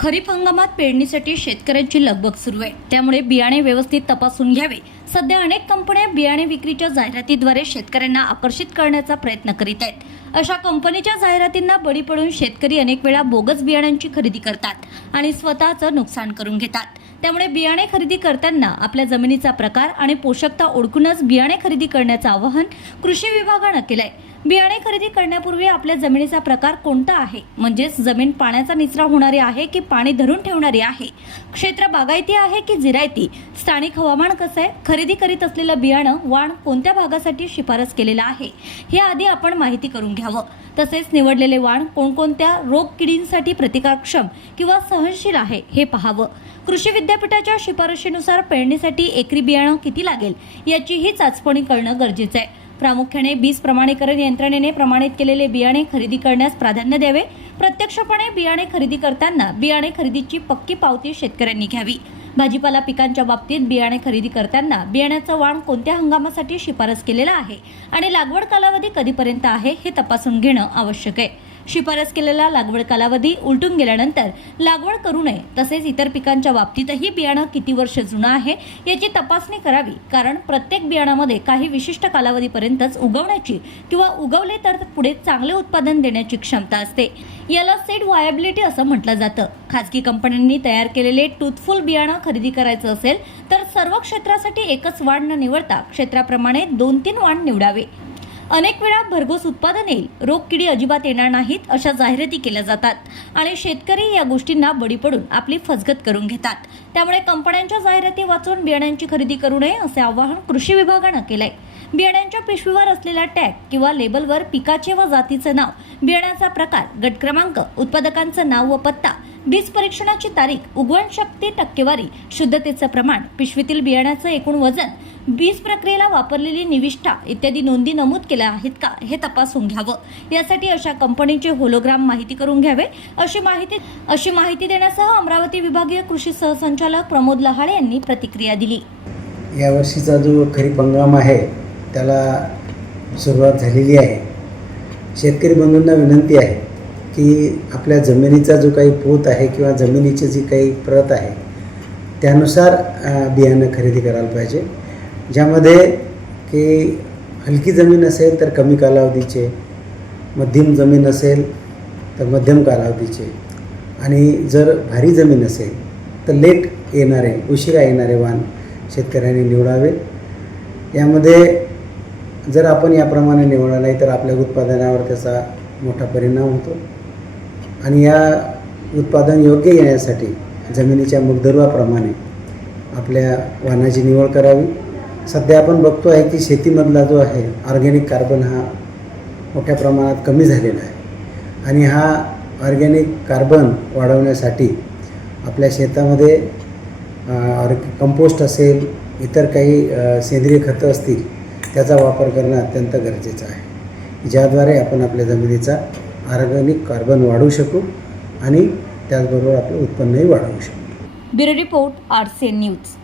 खरीप हंगामात पेरणीसाठी शेतकऱ्यांची लगबग सुरू आहे. त्यामुळे बियाणे व्यवस्थित तपासून घ्यावे. सध्या अनेक कंपन्या बियाणे विक्रीच्या जाहिरातीद्वारे शेतकऱ्यांना आकर्षित करण्याचा प्रयत्न करीत आहेत. अशा कंपनीच्या जाहिरातींना बळी पडून शेतकरी अनेक वेळा बोगस बियाण्यांची खरेदी करतात आणि स्वतःचं नुकसान करून घेतात. त्यामुळे बियाणे खरेदी करताना आपल्या जमिनीचा प्रकार आणि पोषकता ओळखूनच बियाणे खरेदी करण्याचं आवाहन कृषी विभागानं केलं आहे बियाणे खरेदी करण्यापूर्वी आपल्या जमिनीचा प्रकार कोणता आहे? म्हणजेच जमीन पाण्याचा निचरा होणारी आहे की पाणी धरून ठेवणारी आहे? क्षेत्र बागायती आहे की जिरायती? स्थानिक हवामान कसं आहे? खरेदी करीत असलेलं बियाणं वाण कोणत्या भागासाठी शिफारस केलेलं आहे? हे आधी आपण माहिती करून घ्यावं. तसेच निवडलेले वाण कोणकोणत्या रोग किडींसाठी प्रतिकारक्षम किंवा सहनशील आहे हे पाहावं. कृषी विद्यापीठाच्या शिफारशीनुसार पेरणीसाठी एकरी बियाणं किती लागेल? याचीही चाचपणी करणं गरजेचं आहे. प्रामुख्याने बीज प्रमाणीकरण यंत्रणेने प्रमाणित केलेले बियाणे खरेदी करण्यास प्राधान्य द्यावे. प्रत्यक्षपणे बियाणे खरेदी करताना बियाणे खरेदीची पक्की पावती शेतकऱ्यांनी घ्यावी. भाजीपाला पिकांच्या बाबतीत बियाणे खरेदी करताना बियाण्याचं वाण कोणत्या हंगामासाठी शिफारस केलेला आहे आणि लागवड कालावधी कधीपर्यंत आहे हे तपासून घेणं आवश्यक आहे. शिफारस केलेला लागवड कालावधी उलटून गेल्यानंतर लागवड करू नये तसेच इतर पिकांच्या बाबतीतही बियाणं किती वर्ष जुनं आहे याची तपासणी करावी. कारण प्रत्येक बियाणामध्ये काही विशिष्ट कालावधीपर्यंतच उगवण्याची किंवा उगवले तर पुढे चांगले उत्पादन देण्याची क्षमता असते. याला सेट वायबिलिटी असं म्हटलं जातं. खाजगी कंपन्यांनी तयार केलेले टूथफुल बियाणं खरेदी करायचं असेल तर सर्व क्षेत्रासाठी एकच वाण न निवडता क्षेत्राप्रमाणे दोन तीन वाण निवडावे. अनेक वेळा भरघोस उत्पादन येईल रोग किडी अजिबात येणार नाहीत अशा जाहिराती केल्या जातात. आणि शेतकरी या गोष्टींना बळी पडून आपली फसगत करून घेतात. त्यामुळे कंपन्यांच्या जाहिराती वाचून बियाण्यांची खरेदी करू नये असे आवाहन कृषी विभागानं केलंय. बियाण्यांच्या पिशवीवर असलेला टॅग किंवा लेबलवर पिकाचे व जातीचं नाव बियाण्याचा प्रकार गट क्रमांक उत्पादकांचं नाव व पत्ता बीज परीक्षणाची तारीख उगवण शक्ती टक्केवारी शुद्धतेचं प्रमाण पिशवीतील बियाण्याचं एकूण वजन बीज प्रक्रियेला वापरलेली निविष्ठा इत्यादी नोंदी नमूद केल्या आहेत का हे तपासून घ्यावं. यासाठी अशा कंपनीचे होलोग्राम माहिती करून घ्यावे. अशी माहिती अशी माहिती देण्यासह अमरावती विभागीय कृषी सहसंचालक प्रमोद लहाळे यांनी प्रतिक्रिया दिली. यावर्षीचा जो खरीप हंगाम आहे त्याला सुरुवात झालेली आहे. शेतकरी बंधूंना विनंती आहे की आपल्या जमिनीचा जो काही पोत आहे किंवा जमिनीची जी काही प्रत आहे त्यानुसार बियाणं खरेदी करायला पाहिजे. ज्यामध्ये की हलकी जमीन असेल तर कमी कालावधीचे मध्यम जमीन असेल तर मध्यम कालावधीचे. आणि जर भारी जमीन असेल तर लेट येणारे उशिरा येणारे वाण शेतकऱ्यांनी निवडावे. यामध्ये जर आपण याप्रमाणे निवडला नाही तर आपल्या उत्पादनावर त्याचा मोठा परिणाम होतो. आणि या उत्पादन योग्य येण्यासाठी जमिनीच्या मुगदर्वाप्रमाणे आपल्या वाहनाची निवड करावी. सध्या आपण बघतो आहे की शेतीमधला जो आहे ऑर्गॅनिक कार्बन हा मोठ्या प्रमाणात कमी झालेला आहे. आणि हा ऑर्गॅनिक कार्बन वाढवण्यासाठी आपल्या शेतामध्ये ऑर्ग कंपोस्ट असेल इतर काही सेंद्रिय खतं असतील त्याचा वापर करणं अत्यंत गरजेचं आहे. ज्याद्वारे आपण आपल्या जमिनीचा ऑर्गॅनिक कार्बन वाढवू शकू आणि त्याचबरोबर आपलं उत्पन्नही वाढवू शकू. Bureau report RCN News.